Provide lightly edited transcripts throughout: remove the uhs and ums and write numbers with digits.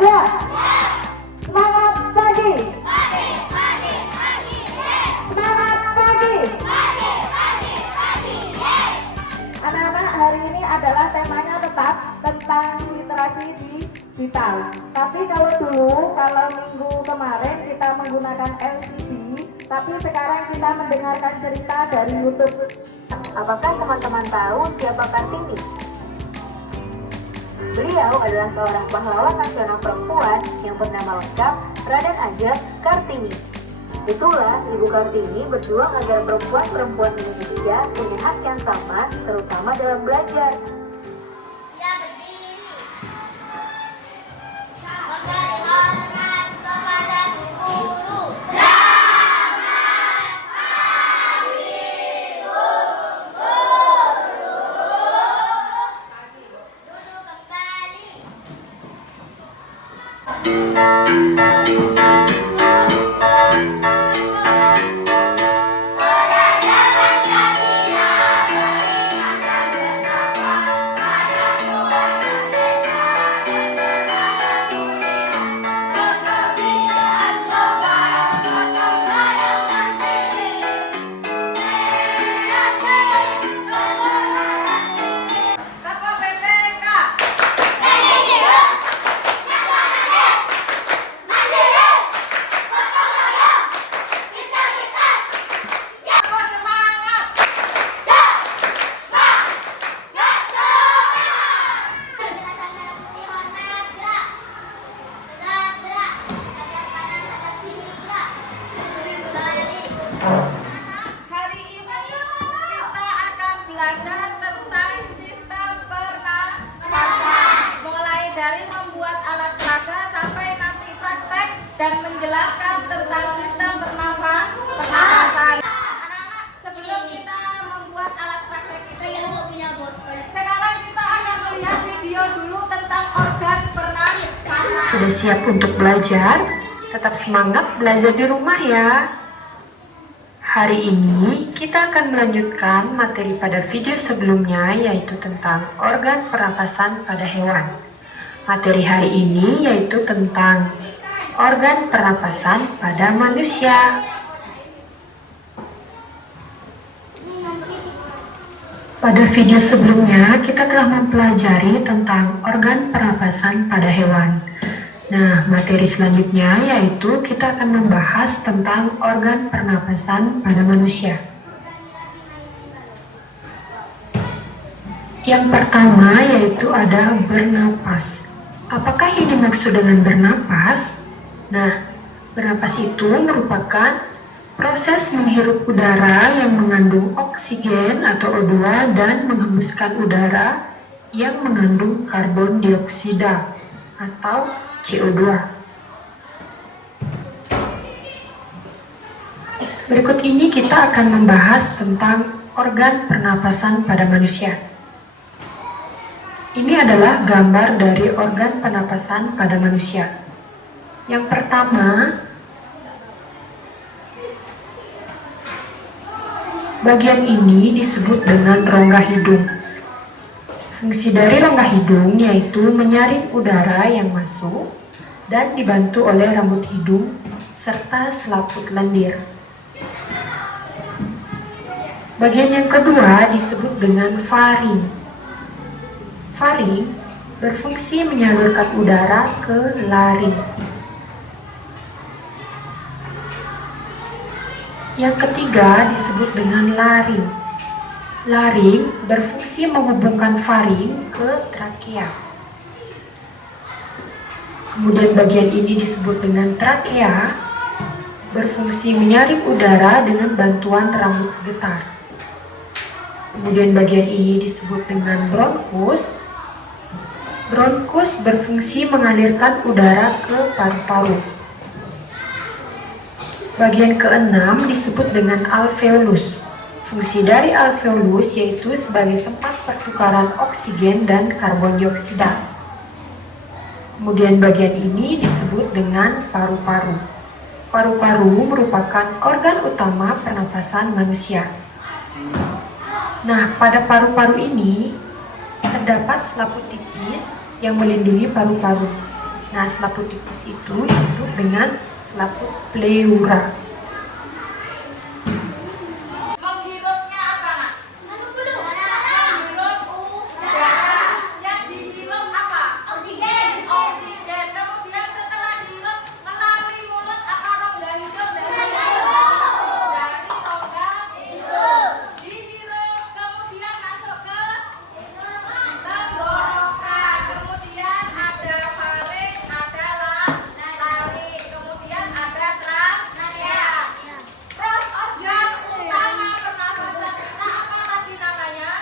Ya. Semangat pagi. Semangat pagi. Anak-anak, hari ini adalah temanya tetap tentang literasi digital. Tapi kalau minggu kemarin kita menggunakan LCD, tapi sekarang kita mendengarkan cerita dari YouTube. Apakah teman-teman tahu siapa Kartini? Beliau adalah seorang pahlawan nasional perempuan yang bernama lengkap Raden Ajeng Kartini. Itulah Ibu Kartini berjuang agar perempuan-perempuan Indonesia punya hak yang sama, terutama dalam belajar. Ya, berdiri. Memberi hormat kepada guru. Selamat pagi, Bu Guru. Duduk kembali. Hari ini kita akan belajar tentang sistem pernapasan, mulai dari membuat alat peraga sampai nanti praktek dan menjelaskan tentang sistem pernapasan. Anak-anak, sebelum kita membuat alat praktek itu, sekarang kita akan melihat video dulu tentang organ pernapasan. Sudah siap untuk belajar? Tetap semangat belajar di rumah ya. Hari ini kita akan melanjutkan materi pada video sebelumnya, yaitu tentang organ pernapasan pada hewan. Materi hari ini yaitu tentang organ pernapasan pada manusia. Pada video sebelumnya kita telah mempelajari tentang organ pernapasan pada hewan. Nah, materi selanjutnya yaitu kita akan membahas tentang organ pernapasan pada manusia. Yang pertama yaitu ada bernapas. Apakah yang dimaksud dengan bernapas? Nah, bernapas itu merupakan proses menghirup udara yang mengandung oksigen atau O2 dan menghembuskan udara yang mengandung karbon dioksida atau CO2. Berikut ini kita akan membahas tentang organ pernapasan pada manusia. Ini adalah gambar dari organ pernapasan pada manusia. Yang pertama, bagian ini disebut dengan rongga hidung. Fungsi dari rongga hidung yaitu menyaring udara yang masuk dan dibantu oleh rambut hidung serta selaput lendir. Bagian yang kedua disebut dengan faring. Faring berfungsi menyalurkan udara ke laring. Yang ketiga disebut dengan laring. Laring berfungsi menghubungkan faring ke trakea. Kemudian bagian ini disebut dengan trakea, berfungsi menyaring udara dengan bantuan rambut getar. Kemudian bagian ini disebut dengan bronkus. Bronkus berfungsi mengalirkan udara ke paru-paru. Bagian keenam disebut dengan alveolus. Fungsi dari alveolus yaitu sebagai tempat pertukaran oksigen dan karbon dioksida. Kemudian bagian ini disebut dengan paru-paru. Paru-paru merupakan organ utama pernapasan manusia. Nah, pada paru-paru ini terdapat selaput tipis yang melindungi paru-paru. Nah, selaput tipis itu disebut dengan selaput pleura. Menghirupnya apa, Nak? Menghirup udara. Yang dihirup apa? Oksigen. Oksigen. Kemudian setelah dihirup melalui mulut apa rongga hidup dari rongga Hidup. dihirup, kemudian masuk ke tenggorokan, kemudian ada faring, ada laring, kemudian ada trakea. Terus organ utama pernafasan kita apa tadi namanya?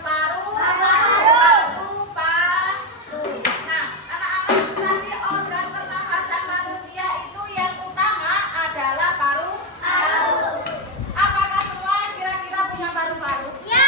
Paru. Nah, anak-anak, tadi organ pernafasan manusia itu yang utama adalah paru. Apakah semua kira-kira punya paru-paru? Ya.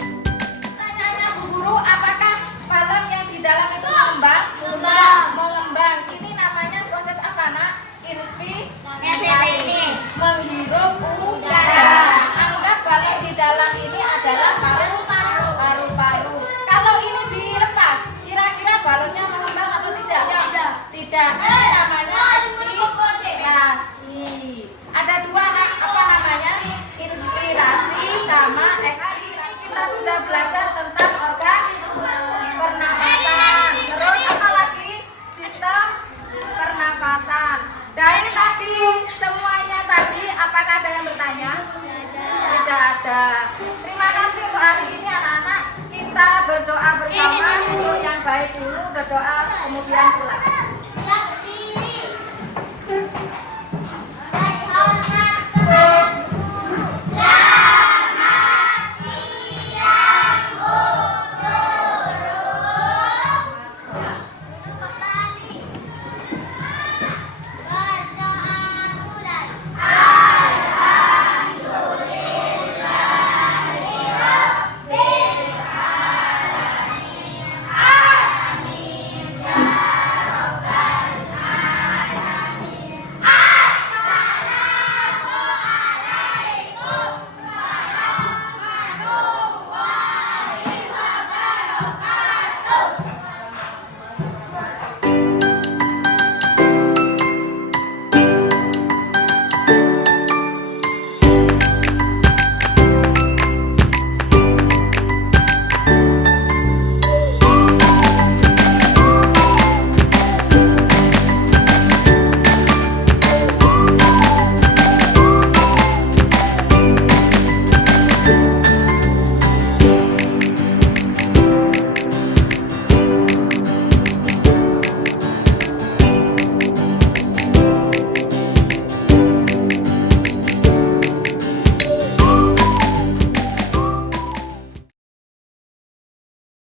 Pertanyaannya Bu Guru, apakah balon yang di dalam itu mengembang? Kembang. Mengembang. Ini namanya proses apa, Nak? Inspirasi. Menghirup udara. Anggap balon di dalam ini adalah paru-paru. Kalau ini dilepas, kira-kira balonnya mengembang atau tidak? Tidak. Ini namanya inspirasi. Ada dua, Nak. Apa namanya? Inspirasi sama ekspirasi. Kita sudah belajar tentang organ pernafasan. Terus apa lagi? Sistem pernafasan. Dari tadi semuanya tadi, apakah ada yang bertanya? Tidak ada. Terima kasih untuk hari ini anak-anak. Kita berdoa bersama. Untuk yang baik dulu berdoa, kemudian silakan.